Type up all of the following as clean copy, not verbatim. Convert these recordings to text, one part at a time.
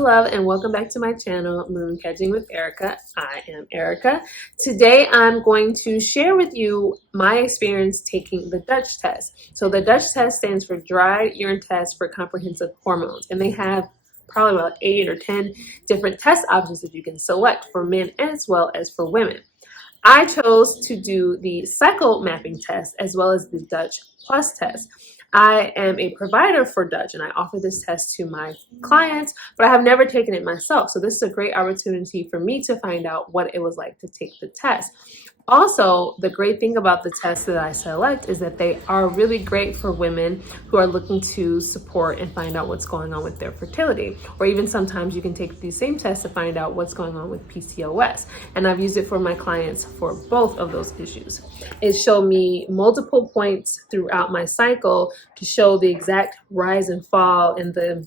love, and welcome back to my channel, Moon Catching with Erica. I am Erica. Today I'm going to share with you my experience taking the Dutch test. So the Dutch test stands for Dry Urine Test for Comprehensive Hormones, and they have probably about 8 or 10 different test options that you can select for men as well as for women. I chose to do the cycle mapping test as well as the Dutch Plus test. I am a provider for Dutch and I offer this test to my clients, but I have never taken it myself. So this is a great opportunity for me to find out what it was like to take the test. Also, the great thing about the tests that I select is that they are really great for women who are looking to support and find out what's going on with their fertility. Or even sometimes you can take these same tests to find out what's going on with PCOS. And I've used it for my clients for both of those issues. It showed me multiple points throughout my cycle to show the exact rise and fall in the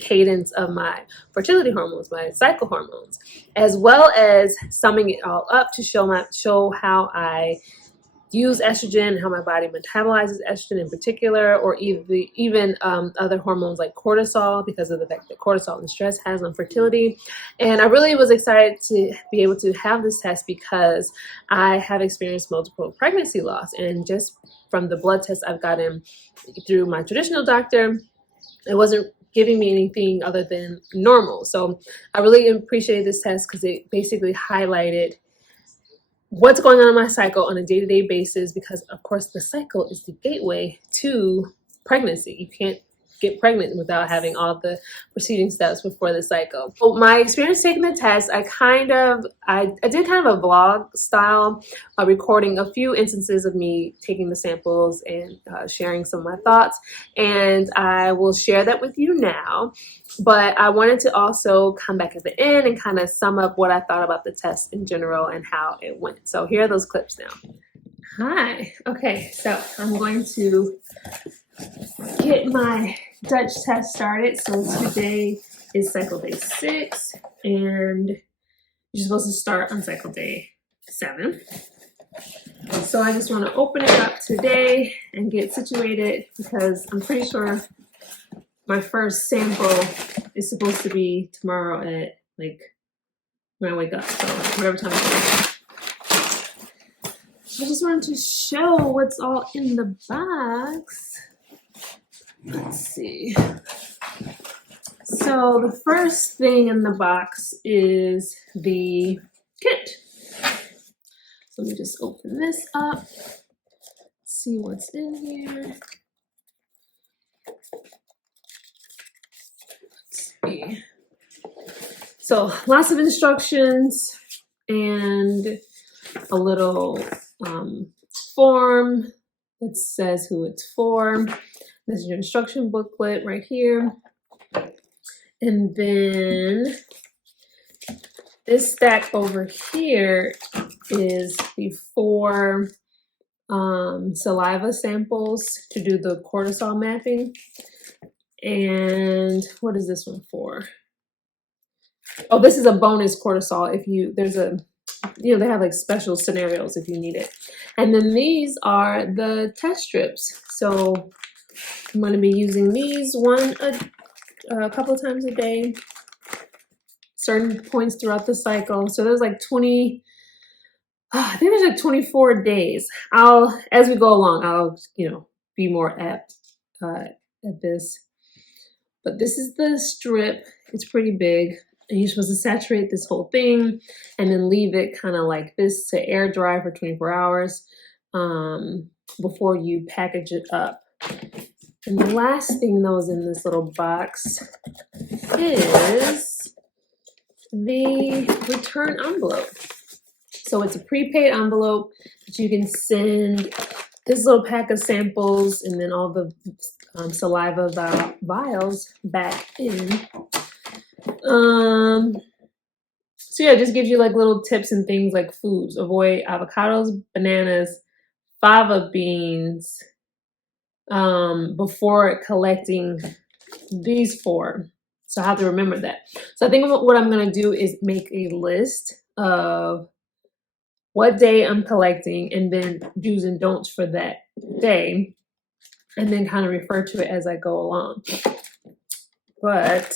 cadence of my fertility hormones, my cycle hormones, as well as summing it all up to show how I use estrogen, how my body metabolizes estrogen in particular, or even other hormones like cortisol, because of the fact that cortisol and stress has on fertility. And I really was excited to be able to have this test because I have experienced multiple pregnancy loss, and just from the blood tests I've gotten through my traditional doctor, it wasn't giving me anything other than normal. So I really appreciated this test because it basically highlighted what's going on in my cycle on a day-to-day basis, because of course the cycle is the gateway to pregnancy. You can't get pregnant without having all the preceding steps before the cycle. So my experience taking the test, I did kind of a vlog style, recording a few instances of me taking the samples and sharing some of my thoughts, and I will share that with you now. But I wanted to also come back at the end and kind of sum up what I thought about the test in general and how it went. So here are those clips now. Hi. Okay, so I'm going to get my Dutch test started. So today is cycle day 6, and you're supposed to start on cycle day 7. So I just want to open it up today and get situated, because I'm pretty sure my first sample is supposed to be tomorrow at like when I wake up, so whatever time it is. I just wanted to show what's all in the box. Let's see. So the first thing in the box is the kit. So let me just open this up, see what's in here. Let's see. So lots of instructions and a little form that says who it's for. This is your instruction booklet right here. And then this stack over here is the 4 saliva samples to do the cortisol mapping. And what is this one for? Oh, this is a bonus cortisol if they have like special scenarios if you need it. And then these are the test strips. So I'm going to be using these a couple of times a day, certain points throughout the cycle. So there's like 20, I think there's like 24 days. As we go along, I'll, be more apt at this. But this is the strip. It's pretty big. And you're supposed to saturate this whole thing and then leave it kind of like this to air dry for 24 hours before you package it up. And the last thing that was in this little box is the return envelope. So it's a prepaid envelope that you can send this little pack of samples and then all the saliva vials back in. So yeah, it just gives you like little tips and things like foods. Avoid avocados, bananas, fava beans, before collecting these 4. So I have to remember that. So I think what I'm going to do is make a list of what day I'm collecting and then do's and don'ts for that day, and then kind of refer to it as I go along. But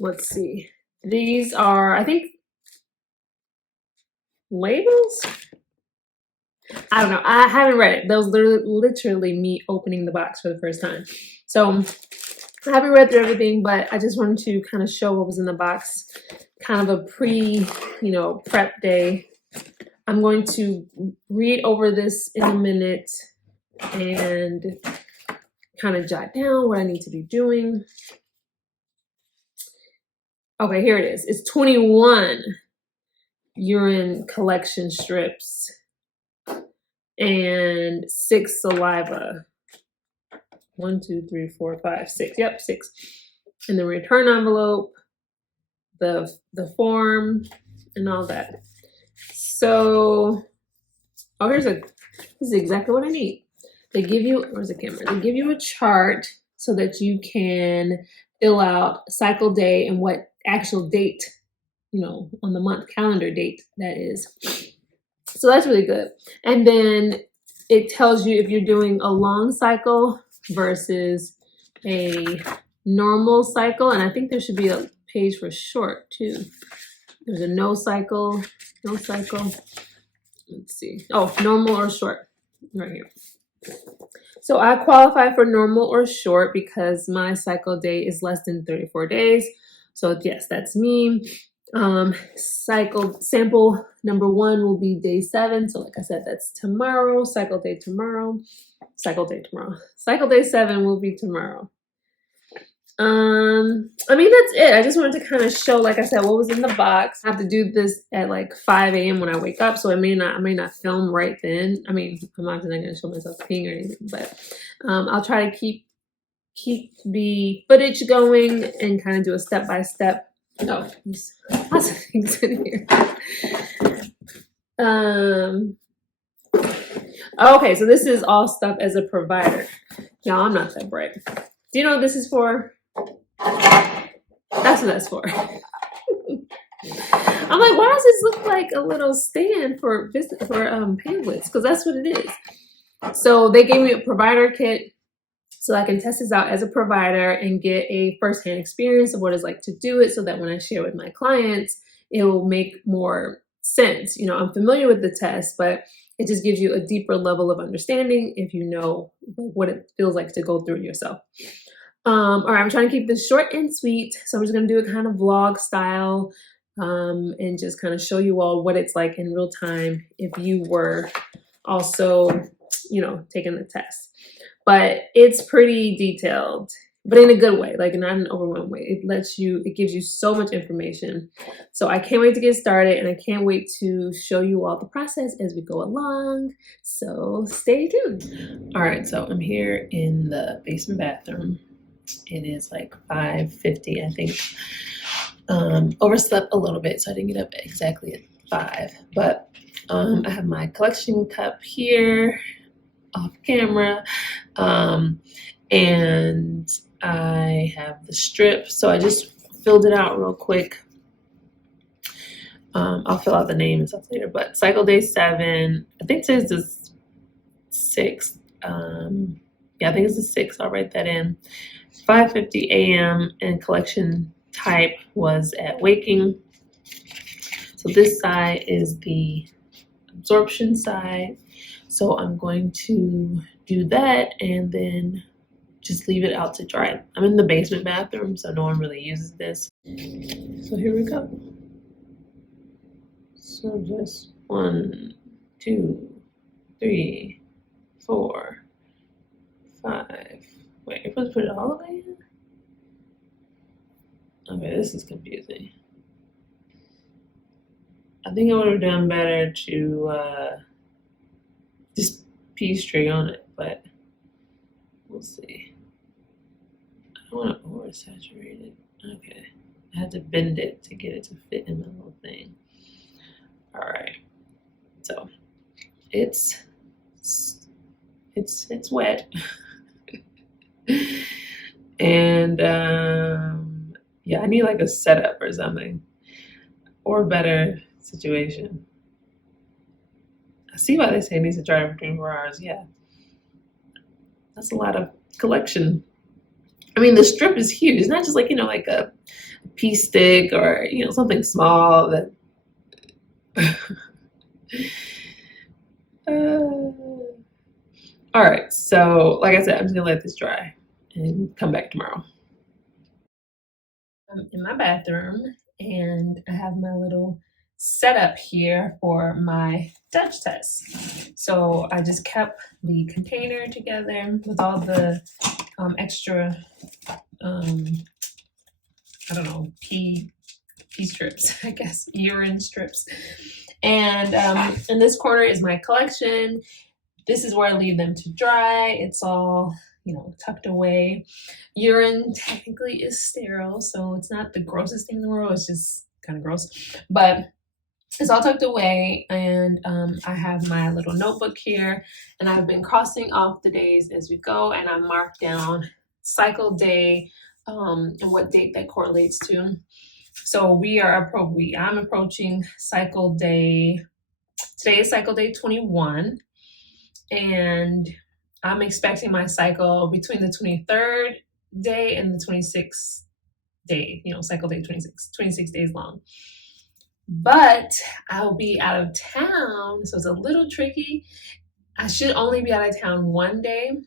let's see. These are, I think, labels? I don't know. I haven't read it. That was literally me opening the box for the first time. So I haven't read through everything, but I just wanted to kind of show what was in the box. Kind of a prep day. I'm going to read over this in a minute and kind of jot down what I need to be doing. Okay, here it is. It's 21 urine collection strips and 6 saliva. 1, 2, 3, 4, 5, 6. Yep, 6. And the return envelope, the form, and all that. So, this is exactly what I need. They give you, where's the camera? They give you a chart so that you can fill out cycle day and what actual date, on the month, calendar date that is. So that's really good. And then it tells you if you're doing a long cycle versus a normal cycle. And I think there should be a page for short too. There's a no cycle. Let's see. Oh, normal or short right here. So I qualify for normal or short because my cycle day is less than 34 days. So yes, that's me. Sample number 1 will be day 7. So like I said, that's tomorrow. Cycle day tomorrow. Cycle day 7 will be tomorrow. That's it. I just wanted to kind of show, like I said, what was in the box. I have to do this at like 5 a.m. when I wake up, so I may not film right then. I'm obviously not gonna show myself peeing or anything, but I'll try to keep the footage going and kind of do a step-by-step. Oh, there's lots of things in here. Okay, so this is all stuff as a provider. Y'all, I'm not that bright. Do you know what this is for? That's what that's for. I'm like, why does this look like a little stand for pamphlets? Because that's what it is. So they gave me a provider kit so I can test this out as a provider and get a firsthand experience of what it's like to do it, so that when I share with my clients, it will make more sense. I'm familiar with the test, but it just gives you a deeper level of understanding if you know what it feels like to go through it yourself. All right, I'm trying to keep this short and sweet, so I'm just going to do it kind of vlog style and just kind of show you all what it's like in real time if you were also, taking the test. But it's pretty detailed, but in a good way, like not in an overwhelming way. It gives you so much information. So I can't wait to get started, and I can't wait to show you all the process as we go along. So stay tuned. All right, so I'm here in the basement bathroom. It is like 5:50, I think. Overslept a little bit, so I didn't get up exactly at 5. But I have my collection cup here off camera, and I have the strip. So I just filled it out real quick. I'll fill out the name and stuff later. But cycle day 7, I think today's the 6th. Yeah, I think it's the 6th. I'll write that in. 5:50 a.m. and collection type was at waking. So this side is the absorption side. So I'm going to do that and then just leave it out to dry. I'm in the basement bathroom, so no one really uses this. So here we go. So just 1, 2, 3, 4, 5. Wait, you're supposed to put it all the way in? Okay, this is confusing. I think I would have done better to just pee straight on it, but we'll see. I don't want to oversaturate it. Okay, I had to bend it to get it to fit in my little thing. All right, so it's wet. And yeah, I need like a setup or something, or a better situation. I see why they say it needs to dry for 24 hours. Yeah, that's a lot of collection I mean, the strip is huge. It's not just like, like a pea stick or, something small that. All right. So, like I said, I'm just going to let this dry and come back tomorrow. I'm in my bathroom and I have my little setup here for my Dutch test. So I just kept the container together with all the extra, I don't know, pea strips, I guess, urine strips. And in this corner is my collection. This is where I leave them to dry. It's all, tucked away. Urine technically is sterile, so it's not the grossest thing in the world. It's just kind of gross. But it's all tucked away, and I have my little notebook here, and I've been crossing off the days as we go, and I marked down cycle day and what date that correlates to. So I'm approaching cycle day. Today is cycle day 21, and I'm expecting my cycle between the 23rd day and the 26th day, cycle day 26 days long. But I'll be out of town, so it's a little tricky. I should only be out of town one day.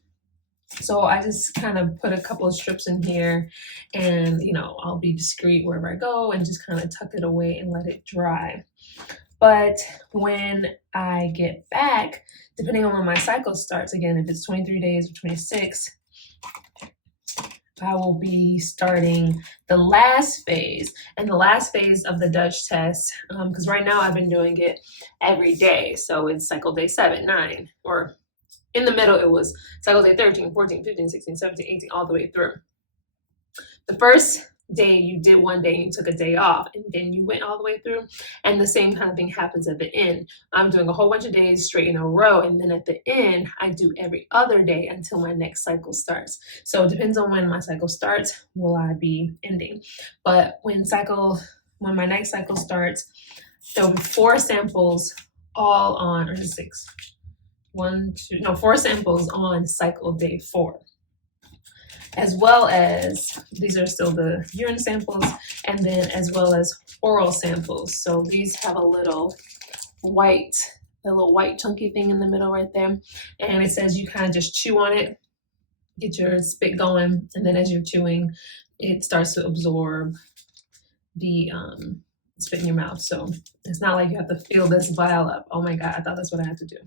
So I just kind of put a couple of strips in here and, I'll be discreet wherever I go and just kind of tuck it away and let it dry. But when I get back, depending on when my cycle starts, again, if it's 23 days or 26, I will be starting the last phase. And the last phase of the Dutch test, because right now I've been doing it every day. So it's cycle day 7, 9, or in the middle it was cycle day 13, 14, 15, 16, 17, 18, all the way through. The first day you did one day and you took a day off, and then you went all the way through, and the same kind of thing happens at the end. I'm doing a whole bunch of days straight in a row, and then at the end I do every other day until my next cycle starts. So it depends on when my cycle starts will I be ending. But when my next cycle starts, there'll be 4 samples all on, or 6, 4 samples on cycle day 4. As well as, these are still the urine samples, and then as well as oral samples. So these have a little white chunky thing in the middle right there. And it says you kind of just chew on it, get your spit going, and then as you're chewing, it starts to absorb the spit in your mouth. So it's not like you have to fill this vial up. Oh my God, I thought that's what I had to do.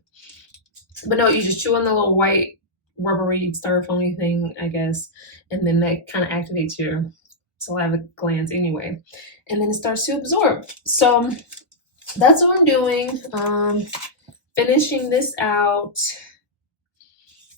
But no, you just chew on the little white rubbery styrofoam thing, I guess, and then that kind of activates your saliva glands anyway, and then it starts to absorb. So that's what I'm doing, finishing this out.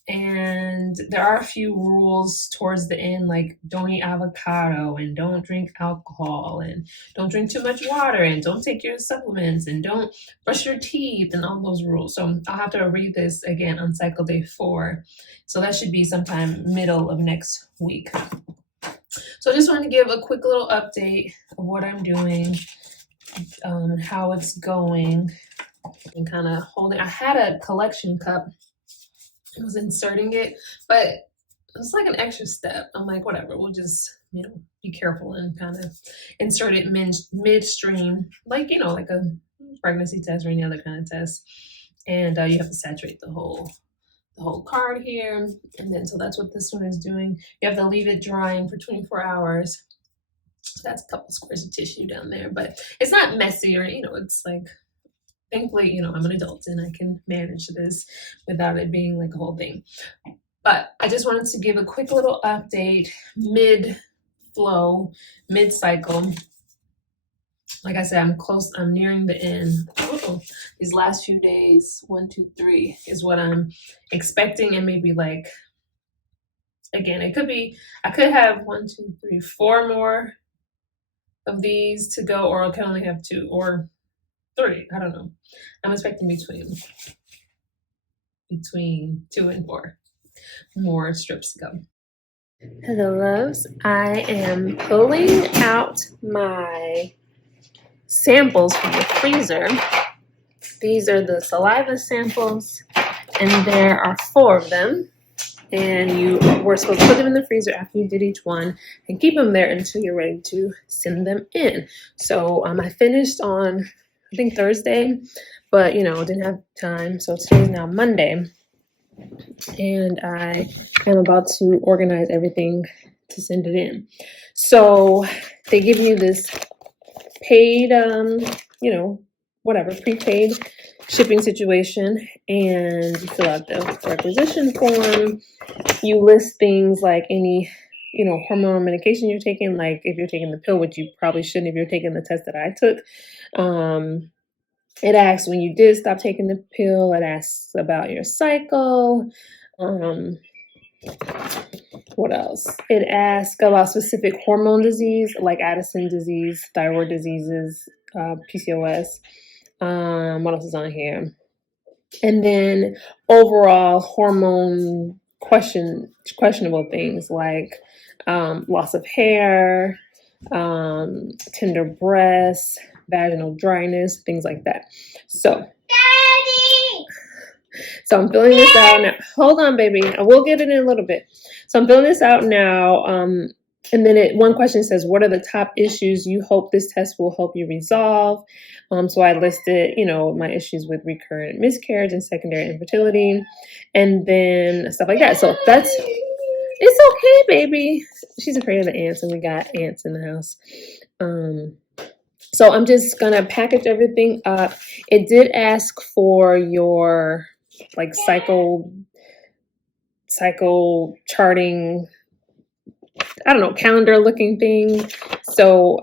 And there are a few rules towards the end, like don't eat avocado, and don't drink alcohol, and don't drink too much water, and don't take your supplements, and don't brush your teeth, and all those rules. So I'll have to read this again on cycle day 4. So that should be sometime middle of next week. So I just wanted to give a quick little update of what I'm doing, how it's going, and kind of holding. I had a collection cup. I was inserting it, but it was like an extra step. I'm like, whatever, we'll just, be careful and kind of insert it midstream, like, like a pregnancy test or any other kind of test. And you have to saturate the whole card here. And then, so that's what this one is doing. You have to leave it drying for 24 hours. So that's a couple squares of tissue down there, but it's not messy or, it's like, thankfully, I'm an adult and I can manage this without it being like a whole thing. But I just wanted to give a quick little update mid-flow, mid-cycle. Like I said, I'm nearing the end. These last few days, 1, 2, 3 is what I'm expecting, and maybe like, again, it could be, I could have 1, 2, 3, 4 more of these to go, or I can only have 2 or 3, I don't know. I'm expecting between 2 and 4 more strips to go. Hello, loves. I am pulling out my samples from the freezer. These are the saliva samples, and there are 4 of them. and you were supposed to put them in the freezer after you did each one and keep them there until you're ready to send them in. So I finished on, I think, Thursday, but didn't have time. So today's now Monday, and I am about to organize everything to send it in. So they give you this paid, prepaid shipping situation, and you fill out the requisition form. You list things like any, hormonal medication you're taking, like if you're taking the pill, which you probably shouldn't if you're taking the test that I took. It asks when you did stop taking the pill. It asks about your cycle. What else? It asks about specific hormone disease like Addison disease, thyroid diseases, PCOS. What else is on here? And then overall hormone questionable things like loss of hair, tender breasts, vaginal dryness, things like that. So I'm filling this out now. Hold on, baby. I will get it in a little bit. So I'm filling this out now. And then one question says, what are the top issues you hope this test will help you resolve? So I listed, my issues with recurrent miscarriage and secondary infertility, and then stuff like that. So it's okay, baby. She's afraid of the ants, and we got ants in the house. So I'm just gonna package everything up. It did ask for your cycle charting, I don't know, calendar looking thing. So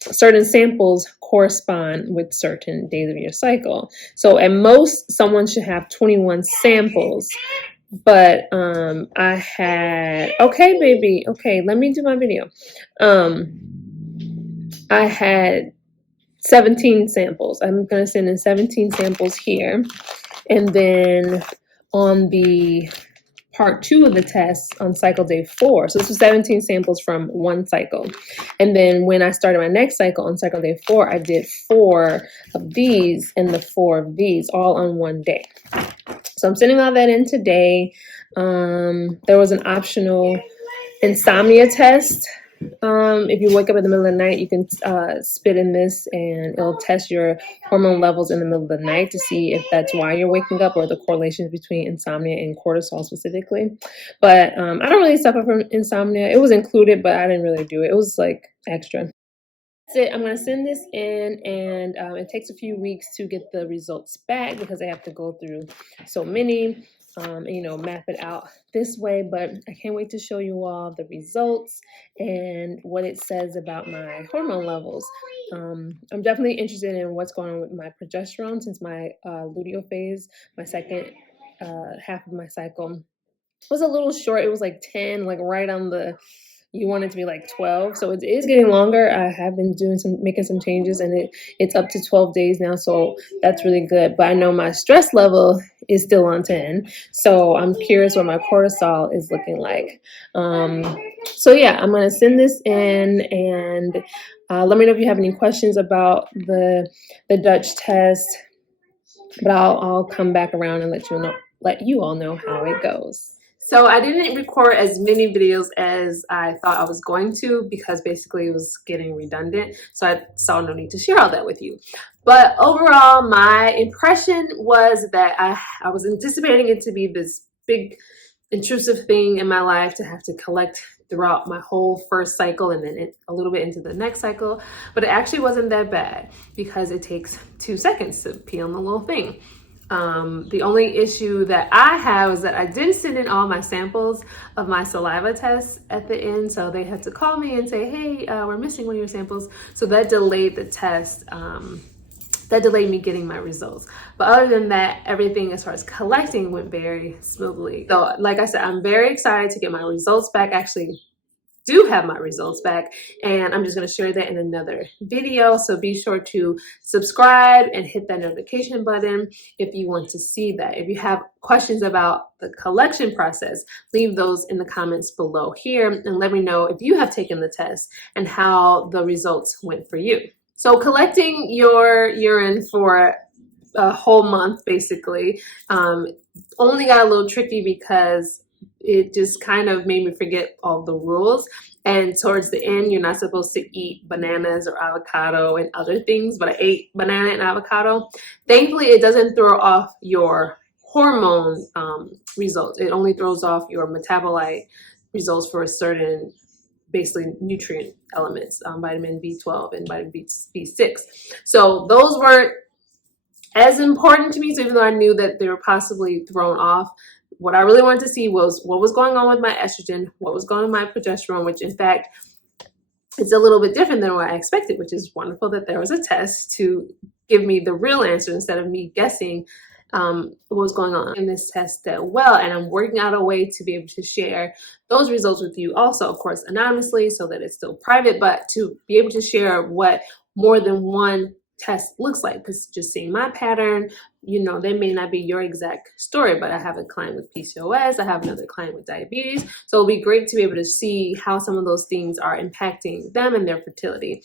certain samples correspond with certain days of your cycle. So at most, someone should have 21 samples. But I had, okay, baby, okay, let me do my video. I had 17 samples. I'm going to send in 17 samples here. And then on the part 2 of the test on cycle day 4. So this was 17 samples from one cycle. And then when I started my next cycle on cycle day 4, I did 4 of these and the 4 of these all on one day. So I'm sending all that in today. There was an optional insomnia test. If you wake up in the middle of the night, you can spit in this and it'll test your hormone levels in the middle of the night to see if that's why you're waking up or the correlations between insomnia and cortisol specifically. But I don't really suffer from insomnia. It was included, but I didn't really do it. It was like extra. That's it. I'm going to send this in, and it takes a few weeks to get the results back because I have to go through so many. Map it out this way, but I can't wait to show you all the results and what it says about my hormone levels. I'm definitely interested in what's going on with my progesterone since my luteal phase, my second half of my cycle, was a little short. It was like 10, like right on the, you want it to be like 12. So it is getting longer. I have been making some changes, and it's up to 12 days now. So that's really good. But I know my stress level is still on 10. So I'm curious what my cortisol is looking like. So yeah, I'm going to send this in, and let me know if you have any questions about the Dutch test. But I'll come back around and let you all know how it goes. So I didn't record as many videos as I thought I was going to because basically it was getting redundant. So I saw no need to share all that with you. But overall, my impression was that I was anticipating it to be this big intrusive thing in my life to have to collect throughout my whole first cycle and then a little bit into the next cycle. But it actually wasn't that bad because it takes 2 seconds to pee on the little thing. The only issue that I have is that I didn't send in all my samples of my saliva tests at the end. So they had to call me and say, hey, we're missing one of your samples. So that delayed the test. That delayed me getting my results. But other than that, everything as far as collecting went very smoothly. So like I said, I'm very excited to get my results back. Actually, do have my results back, and I'm just going to share that in another video. So be sure to subscribe and hit that notification button if you want to see that. If you have questions about the collection process, leave those in the comments below here and let me know if you have taken the test and how the results went for you. So collecting your urine for a whole month basically only got a little tricky because it just kind of made me forget all the rules. And towards the end, you're not supposed to eat bananas or avocado and other things, but I ate banana and avocado. Thankfully, it doesn't throw off your hormone results. It only throws off your metabolite results for a certain, basically, nutrient elements, vitamin B12 and vitamin B6. So those weren't as important to me. So even though I knew that they were possibly thrown off, what I really wanted to see was what was going on with my estrogen, what was going on with my progesterone, which in fact, it's a little bit different than what I expected, which is wonderful that there was a test to give me the real answer instead of me guessing what was going on in this test that well. And I'm working out a way to be able to share those results with you also, of course, anonymously, so that it's still private, but to be able to share what more than one test looks like, because just seeing my pattern, you know, they may not be your exact story, but I have a client with PCOS, I have another client with diabetes, so it'll be great to be able to see how some of those things are impacting them and their fertility.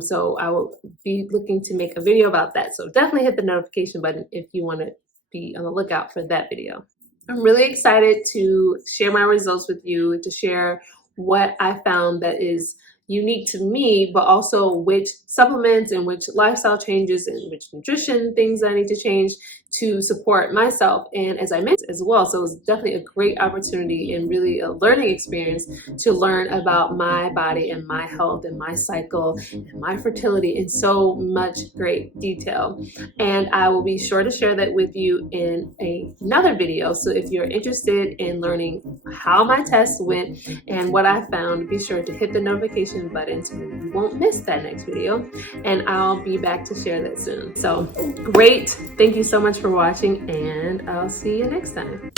So I will be looking to make a video about that, so definitely hit the notification button if you want to be on the lookout for that video. I'm really excited to share my results with you, to share what I found that is unique to me, but also which supplements and which lifestyle changes and which nutrition things I need to change to support myself. And as I mentioned as well, so it's definitely a great opportunity and really a learning experience to learn about my body and my health and my cycle and my fertility in so much great detail. And I will be sure to share that with you in another video. So if you're interested in learning how my tests went and what I found, be sure to hit the notification button so you won't miss that next video. And I'll be back to share that soon. So great. Thank you so much for watching, and I'll see you next time.